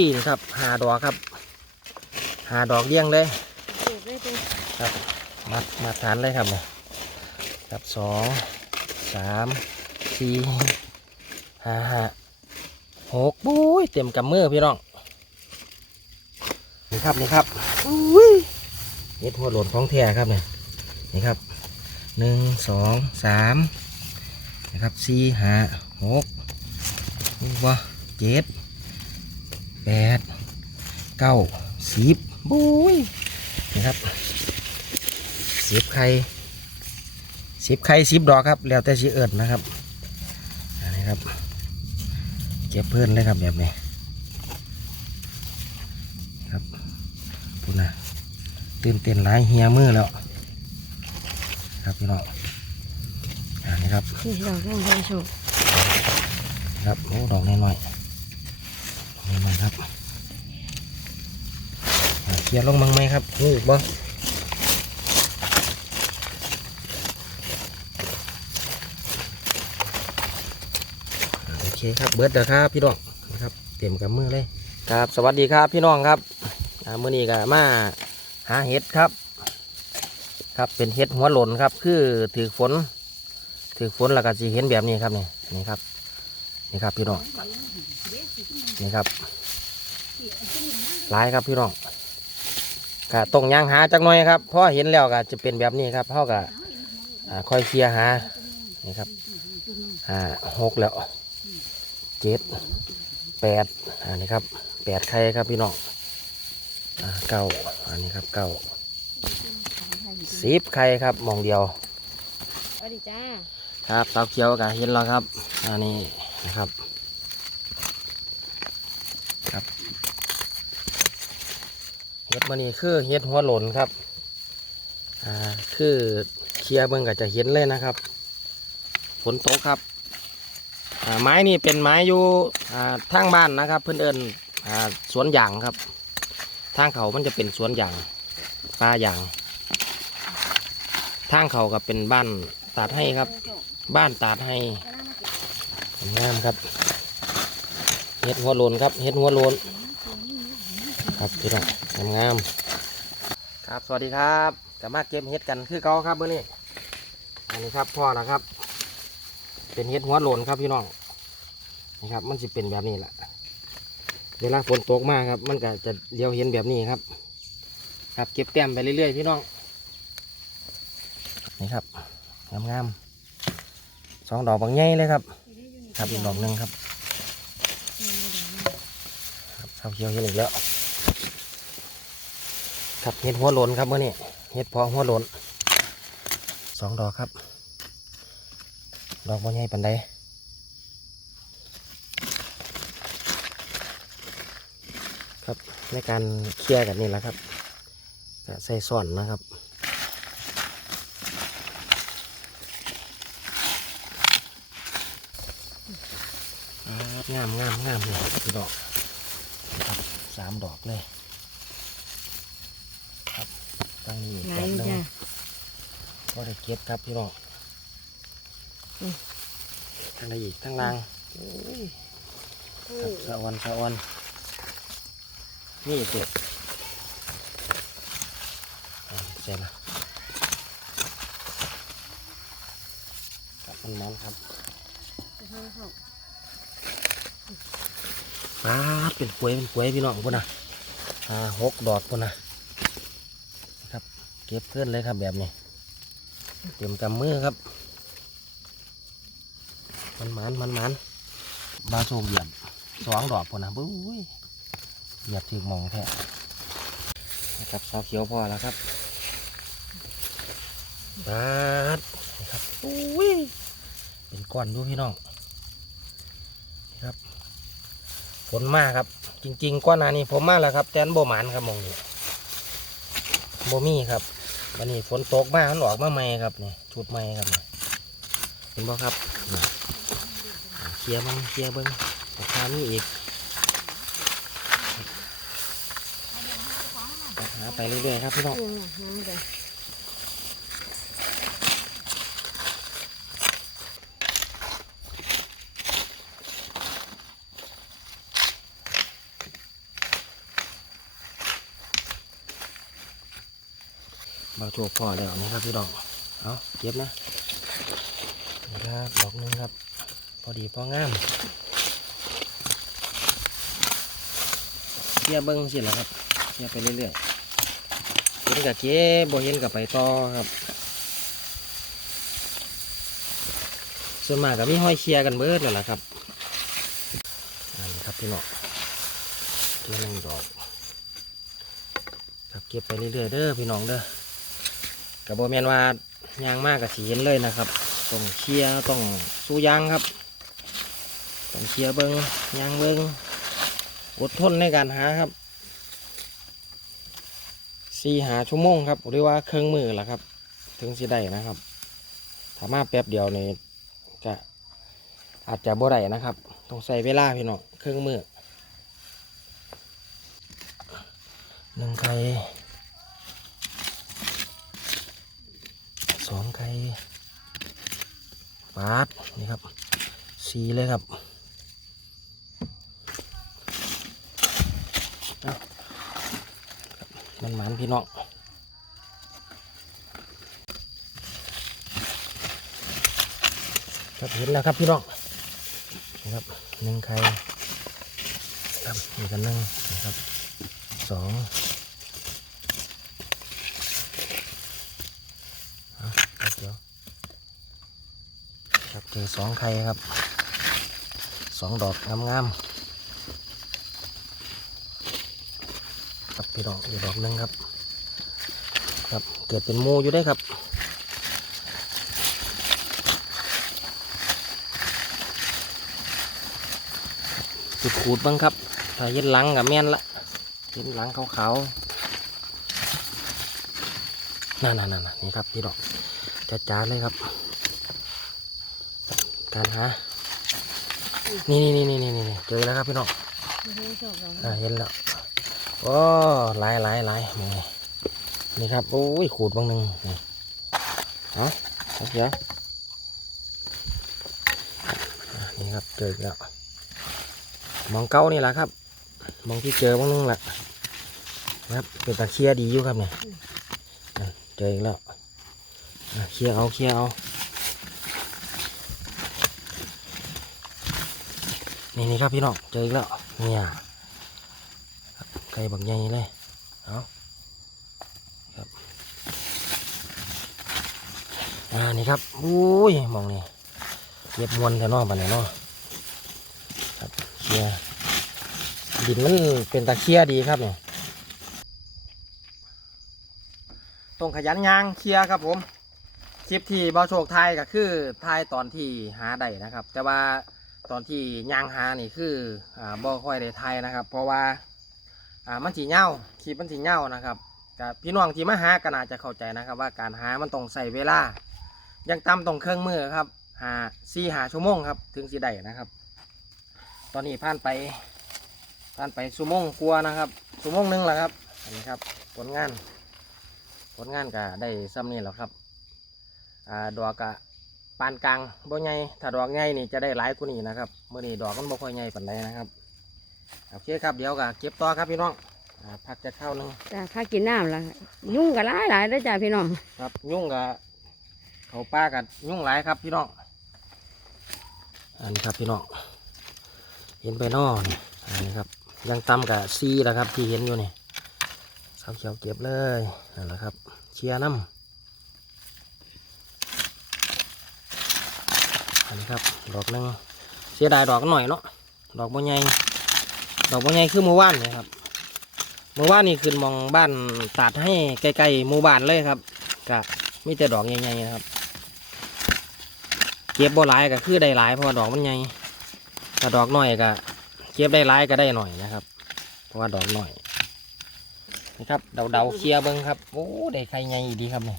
ยครับหาดอกครับ หาดอกเลี้ยงเลยครับมามาทานเลยครับเนี่ยครับสองสามสี่ห้าหกบุ้ยเต็มกำมือพี่น้องนี่ครับนี่ครับอุ้ยเห็ดหัวโหลนของแท้ครับเนี่ยนี่ครับหนึ่งสองสามนะครับสี่ห้าหกนี่วะเจ็ด แปดเก้าสิบบุ้ยนี่ครับสิบไข่สิบไข่สิบดอกครับ แล้วแต่สิเอิดนะครับอันนี้ครับ เก็บเพื่อนเลยครับแบบนี้ครับปุ่นนะตื่นเต้นหลายเฮียมือแล้ว ครับพี่น้องอันนี้ครับนี่ดอกแดงให้โชว์ครับโอ้ดอกน้อยๆดอก น้อยๆครับเคลียร์ลงบ้างไหมครับนี่อีกบ้างโอเคครับเบิร์ดเด้อครับพี่น้องนะครับเต็มกับมือเลยครับ สวัสดีครับพี่น้องครับมื้อนี้ก็มาหาเห็ดครับ ครับเป็นเห็ดหัวหล่นครับ คือถือฝนถือฝนแล้วก็จะเห็นแบบนี้ครับนี่นี่ครับนี่ครับพี่น้องนี่ครับ หลายครับพี่น้องก็ต้องย่างหาจักหน่อยครับเพราะเห็นแล้วก็จะเป็นแบบนี้ครับเท่ากับค่อยเคลียร์หานี่ครับอ่าหกแล้วเจ็ดแปดอันนี้ครับแปดไข่ครับพี่น้องอ่าเก้าอันนี้ครับเก้าสิบไข่ครับหมองเดียวสวัสดีจ้าครับเตาเขียวก็เห็นแล้วครับ อันนี้นะครับ ครับเห็ดมันนี่คือเห็ดหัวหล่นครับ อ่า คือเคลียร์เบิ่งก็จะเห็นเลยนะครับ ฝนตกครับ อ่า ไม้นี่เป็นไม้อยู่ อ่า ทางบ้านนะครับ เพื่อนเอิญอ่า สวนยางครับ ทางเขามันจะเป็นสวนยางป่ายาง ทางเขาก็เป็นบ้านตัดให้ครับ บ้านตาดให้งามครับ เห็ดหัวโลนครับ เห็ดหัวโลน ครับพี่น้องงามๆครับสวัสดีครับกลับมาเก็บเห็ดกันคือเก่าครับเมื่อนี้อันนี้ครับพ่อนะครับ เป็นเห็ดหัวโลนครับพี่น้องนะครับ มันจะเป็นแบบนี้แหละเวลาฝนตกมากครับ มันก็จะเลี้ยวเห็นแบบนี้ครับ ครับเก็บแต้มไปเรื่อยๆพี่น้องนี่ครับงามๆสองดอกบางใหญ่เลยครับ ครับอีกดอกหนึ่งครับครับเสาเขียวเห็นอีกแล้ว ครับเห็ดหัวโลนครับเมื่อนี้เห็ดพอหัวโลนสองดอกครับ ดอกบางใหญ่ปันใดครับในการเคลียร์กันนี่แหละครับใส่ซ่อนนะครับงามงามงามเลยพี่ดอกครับสามดอกเลย ตั้งนี้อีกไหนดอกหนึงจ้าก็ได้เก็บครับพี่ดอกอืมทั้งใดอีกทั้งล่างโอ้ยครับสะออนสะออนนี่เด็ดเสร็จละครับมันมันครับป้าดเป็นกล้วยเป็นกล้วยพี่น้องพุ่นนะอ่าหกดอกพุ่นนะครับ เก็บเพื่อนเลยครับแบบนี้ เตรียมกำมือครับ มันหมันมันหมันบาโซเหยียบสองดอกพุ่นะบุ้ยเหยียบถึงมองแท้นะครับสาวเขียวพอแล้วครับปาดครับอุ้ยเป็นก้อนดูพี่น้องครับฝนมากครับ จริง ๆก้อนหนานี้ผมมาแล้วครับแตนโบหมานครับมองนี้โบมี่ครับ วันนี้ฝนตกมากมันออกมาใหม่ครับเนี่ยชุดใหม่ครับเห็นบ่ครับเคลียร์มันเคลียร์เบิ้งราคานี่อีกหาไปเรื่อยๆครับพี่น้อง มน้ำจ้ะบางโชคพอแล้วนะครับพี่น้องเอาเก็บนะนี่ครับดอกนึงครับ พอดีพองามเทียบเบิ้งสิแหละครับเทียบไปเรื่อยๆเห็นกับเก็บบ่เห็นกับไปต่อครับส่วนมากก็มีห้อยเชียกันเบิดเลยล่ะครับอันนี้ครับพี่น้องเก็บหนึ่งดอกครับเก็บไปเรื่อยๆเด้อพี่น้องเด้อ กับโบแมนว่ายางมากกับสีเห็นเลยนะครับต้องเชียร์ต้องสู้ยางครับต้องเชียร์เบิงยางเบิงอดทนในการหาครับสี่หาชั่วโมงครับหรือว่าเครื่องมือล่ะครับ ถึงสิได้นะครับถ้ามาแป๊บเดียวนี่ก็อาจจะบ่ได้นะครับ ต้องใส่เวลาพี่น้องเครื่องมือหนึ่งไข่สองไข่ ปาดนี่ครับ สีเลยครับมันหมันพี่น้องครับเห็นแล้วครับพี่น้องนะครับหนึ่งไข่ครับนี่กันหนึ่งนะครับสองเอาครับเดี๋ยวครับเจอสองไข่ครับสองดอกงามๆครับพี่น้องอีกดอกหนึ่งครับ ครับเกิดเป็นหมูอยู่ได้ครับจุดขูดบ้างครับถ้าเห็นหลังกับแม่นละเห็นหลังขาวๆนั่นนั่นนั่นนี่ครับพี่ดอกจัดจานเลยครับ การหานี่นี่นี่นี่นี่นี่เจอแล้วครับพี่น้องเราอ่าเห็นแล้วโอ้หลายหลายหลายนี่นี่ครับโอ้ยขูดบางหนึ่งเอาเอเดี๋ยวนี่ครับเจอแล้วมองเก้านี่แหละครับมองที่เจอบางนึงแหละนะครับเป็นตะเคียดีอยู่ครับเนี่ยเจออีกแล้วเคลียเอาเคลียเอา นี่นี่ครับพี่น้องเจออีกแล้วเนี่ยไก่บักใหญ่เลยเอาครับอ่านี่ครับอุ้ยมองนี่เก็บมวนแต่นอกบันไหนเนาะครับเคลียดินมันเป็นตะเคียดีครับเนี่ยต้องขยันยางเคลียครับผมคลิปที่บอโชคไทยก็คือไทยตอนที่หาได้นะครับ แต่ว่า ตอนที่ยางหานี่คืออ่าบ่ค่อยได้ไทยนะครับ เพราะว่าอ่ามันสีเน่าคลิปมันสีเน่านะครับกับพี่น้องที่มาหาก็น่าจะเข้าใจนะครับ ว่าการหามันต้องใส่เวลายังต่ำต้องเครื่องมือครับหาสี่หาชั่วโมงครับถึงสิได้นะครับ ตอนนี้ผ่านไปผ่านไปชั่วโมงกลัวานะครับชั่วโมงหนึงแล้วครับอันนี้ครับผลงาน ผลงานก็ได้ซ้ำนี่แหล้วครับอ่าดอกกะ ปานกลางบ่ใหญ่ถ้าดอกใหญ่นี่จะได้หลายกว่านี้นะครับเมื่อนี้ดอกมันบ่ค่อยใหญ่ปานใดนะครับโอเคครับเดี๋ยวก็เก็บต่อครับพี่น้องอ่าพักจะเข้าหนึงจ้าพากินน้ำละยุ่งกันหลายหลายๆเด้อจ้าพี่น้องครับ ยุ่งกับเขาป้ากับยุ่งหลายครับพี่น้องอันนี้ครับพี่น้องเห็นไปนอนี่อันนี้ครับยังต่ำกับซีแล้วครับที่เห็นอยู่นี่สาวเขียวเก็บเลยนั่นแหละครับเชียร์น้ำ นนี้ครับดอกหนึงเสียดายดอกหน่อยเนาะดอกบัวใหญ่ดอกบัวใหญ่คือหมู่บ้านเลยครับหมู่บ้านนี่ขึ้นมองบ้านตัดให้ใกล้ๆหมู่บ้านเลยครับก็มีแต่ดอกใหญ่ๆนะครับเก็บบ่หลายก็คือได้หลายเพราะว่าดอกมันใหญ่ถ้าดอกน้อยก็เก็บได้หลายก็ได้หน่อยนะครับ เพราะว่าดอกน้อยนี่ครับเดาๆเคลียร์เบิ้งครับโอ้ได้ไข่ใหญ่ดีครับเนี่ย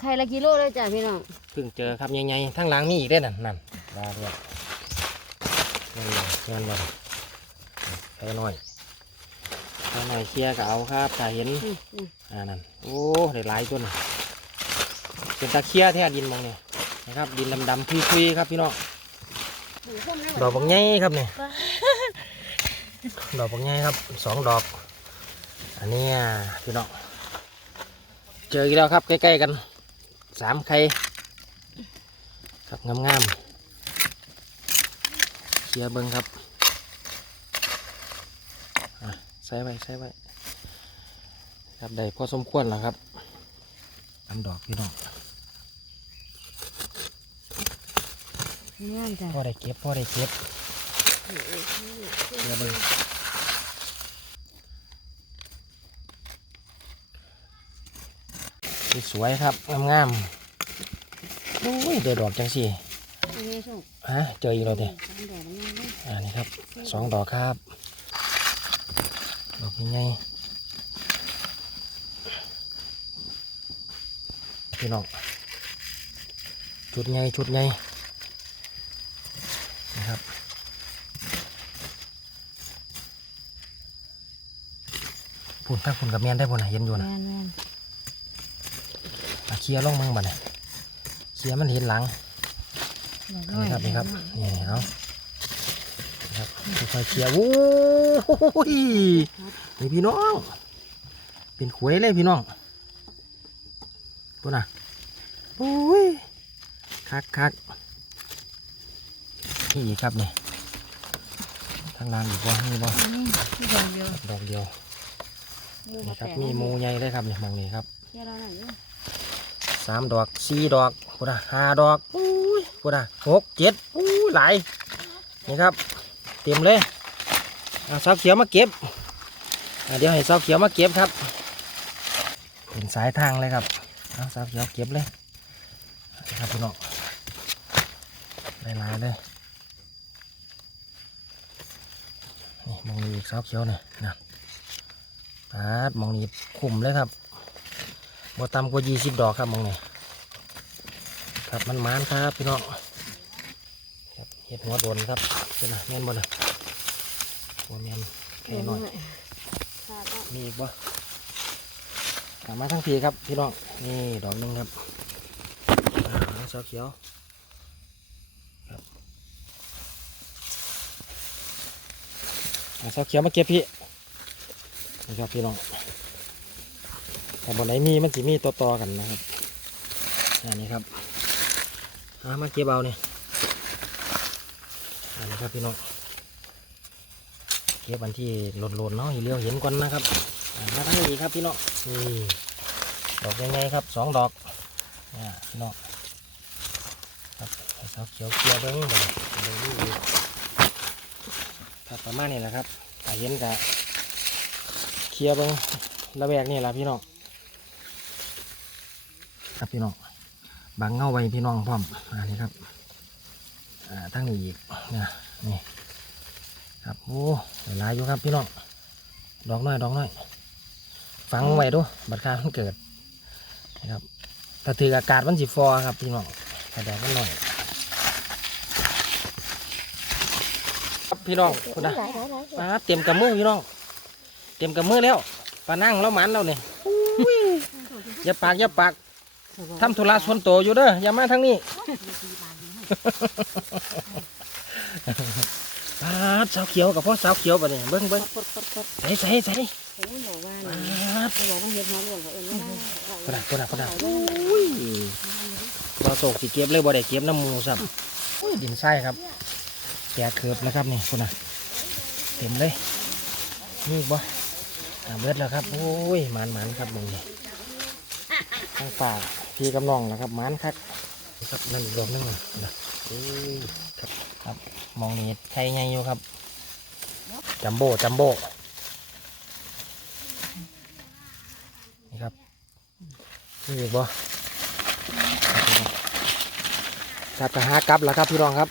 ไข่ละกิโลเลยจ้าพี่น้อง เพิ่งเจอครับใหญ่ๆทั้งหลังมีอีกได้อนั่นนั่นดาด้วยนั่นเลยนั่นเลยไข่น้อยไข่น้อยเคลียร์ก็เอาครับถ้าเห็นอืมอืมอ่านั่นโอ้ได้หลายต้นเป็นตะเคียแท้ดินมองเนี่ยนะครับ ดินดำๆพุยๆครับพี่น้องดอกบางใหญ่ครับเนี่ยดอกบางใหญ่ครับสองดอก อันเนี้ยพี่น้องเจออีกแล้วครับใกล้ๆกันสามไข่ ครับงามๆเคลียร์เบิ้งครับอะใส่ไว้ใส่ไว้ครับได้พอสมควรแล้วครับอันดอกพี่น้องงามจ้ะพ่อได้เก็บพ่อได้เก็บเคลียร์เบิ้งสวยๆครับงามๆ โอ้ยเดือดอกจังสิอันนี้ส่งฮะเจออีกแล้วเด้สามดอกงามเลยอ่านี่ครับสองดอกครับ ดอกใหญ่ๆพี่น้องชุดใหญ่ชุดใหญ่นะครับพุ่นถ้าพุ่นกับเมียนได้พุ่นน่ะเห็นอยู่แมนะนแมนอะเคลียร์ลงมึงบ่เนี่ย เคลียร์มันเห็นหลังนี่ครับน้นี่ยครับนี่เอาครับค่อยๆเคลียร์โอ้ยนี่พี่น้อง เป็นขวยเลยพี่น้องพูดนะโอ้ยคักคักนี่อีกครับนี่ทางลางอีกบ่นี่บ่ดอกเดียวดอกเดียวมูนี่ครับมีมูใหญ่เลยครับนี่มองนี่ครับ สามดอกสี่ดอกพูดนะห้าดอกอุ้ยพูดนะหกเจ็ดอุ้ยหลายนี่ครับ เต็มเลยเอาสาวเขียวมาเก็บเดี๋ยวให้สาวเขียวมาเก็บครับเป็นสายทางเลยครับเอาสาวเขียวเก็บเลยนะครับพี่น้องหลายๆเลยนี่มองนี้อีกสาวเขียวเนี่ยนะปาดมองนี้คุ้มเลยครับ บ่ต่ำกว่ายี่สิบดอกครับมองนี้ครับมันมานครับพี่น้องครับเห็ดหัวโดนครับเป็นไงแม่นบ่น่ะหัวแม่นแค่น้อยมีอีกบ่กลับมาทั้งทีครับพี่น้องนี่ดอกหนึงครับน้องสาวเขียวครับอ่าสาวเขียวมาเก็บพี่นี่ครับพี่น้อง แต่บนไหนมีมันจะมีต่อๆกันนะครับอันนี้ครับอ่ามาเก็บเอาเนี่ยอันนี้ครับพี่น้องเก็บอันที่หล่นๆเนาะอีเลี้ยวเห็นก่อนนะครับมาทั้งนี้ครับพี่น้องนี่ดอกยังไงครับสองดอกอ่พี่น้องครับสาวเขียวเขียวเบิ้งเลยเลยนี่ผักประมาณนี้แหละครับถ้าเห็นกะเคลียร์เบิ้งระแวกนี่แหละพี่น้อง ครับพี่น้องบางเงาไว้พี่น้องพร้อมอันนี้ครับอ่าทั้งนี้อีกนะนี่ครับโอ้หลายอยู่ครับพี่น้องดอกน้อยดอกน้อยฟังไว้ดูบัดคามันเกิดนะครับถ้าถืออากาศมันสิฟอครับพี่น้องกระแดดมันหน่อยครับพี่น้องคุณนะหลายหลายหลายปลาเต็มกำมือพี่น้องเต็มกำมือแล้วปลานั่งแล้วหมันแล้วเนี่ยอย่าปากอย่าปาก ทำธุระส่วนตัวอยู่เด้ออย่ามาทางนี้ปาดสาวเขียวกับพ่อสาวเขียวปะเนี่ยเบิ้งเบิ้งใส่ใส่ใส่เขาปานี่ดเขาบอกว่าเห็ดหัวหลงเขาเอ็นว่ากระดาษกระดาษกระดาษอุ้ยเราโศกสีเก็บเลยบ่ได้เก็บน้ำมูสับดินไส้ครับแกะเขือบนะครับนี่คุณน่ะเต็มเลยนี่บ่อ่าเบิดแล้วครับโอ้ยหมันหมันครับมึงนี่ข้างป่า พี่กำนองนะครับหมันครับครับนั่นอีกดอกหนึงนะอุ้ยครับครับมองนี่ไทยไงอยู่ครับจัมโบ้จัมโบ้นี่ครับนี่อีกบ่ถ้าจะหากลับแล้วครับพี่รองครับ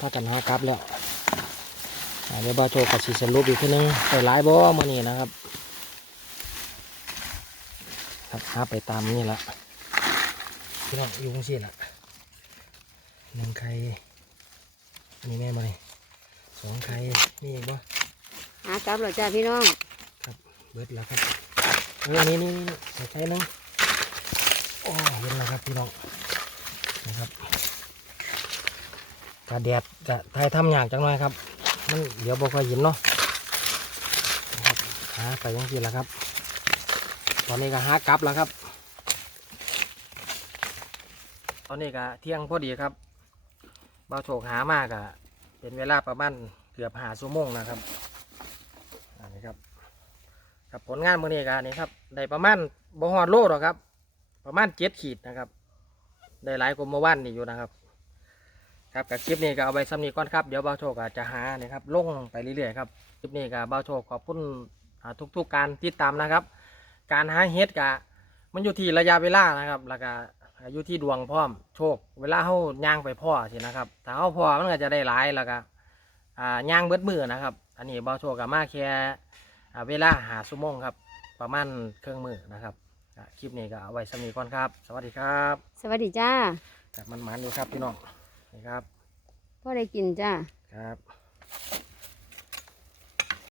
ถ้าจะหากลับแล้วอ่าเดี๋ยวบาโจกับสีสรุปอีกทีนึงไปหลายบ่มื่อนี้นะครับ ครับหาไปตามนี่ละพี่น้องอยู่กรุงเทพละหนึ่งไข่นี่แม่มาเลยสองไข่นี่อีกบ่หากลับเหรอจ้าพี่น้องเบิดแล้วครับเออนี่นี่นี่ใส่ไข่หนึงโอ้เห็นแล้วครับพี่น้องนะครับกระแดดกะไทยทำอย่างจังหน่อยครับ มันเดี๋ยวบอกค่อยเห็นเนาะนะครับหาไปยังสิละครับ ตอนนี้ก็หากลับแล้วครับ ตอนนี้ก็เที่ยงพอดีครับเบาโฉกหามากอะเป็นเวลาประมาณเกือบหาชั่วโมงนะครับอันนี้ครับครับผลงานมือนี้ก็นี่ครับได้ประมาณบ่ฮอดโลหรอกครับ ประมาณเจ็ดขีดนะครับ ได้หลายกว่าเมื่อวานนี่อยู่นะครับ ครับกับคลิปนี้ก็เอาไว้ซ้ำนี้ก่อนครับเดี๋ยวเบาโชคอาจจะหาเนี่ยครับลงไปเรื่อยๆครับคลิปนี้ก็เบาโชคขอบคุณอ่าทุกๆการติดตามนะครับ การหาเฮ็ดกะ มันอยู่ที่ระยะเวลานะครับ แล้วก็อยู่ที่ดวงพร้อมโชค เวลาเฮาย่างไปพ่อสินะครับถ้าเฮาพ่อมันก็จะได้หลายแล้วก็อ่าย่างเบิดมือนะครับ อันนี้เบาโชคกับมาแค่อ่าเวลาหาชั่วโมงครับ ประมาณเครื่องมือนะครับอ่าคลิปนี้ก็เอาไว้ซ้ำนี้ก่อนครับ สวัสดีครับ สวัสดีจ้าครับมันมันๆอยู่ครับพี่น้องนี่ครับพ่อได้กินจ้าครับ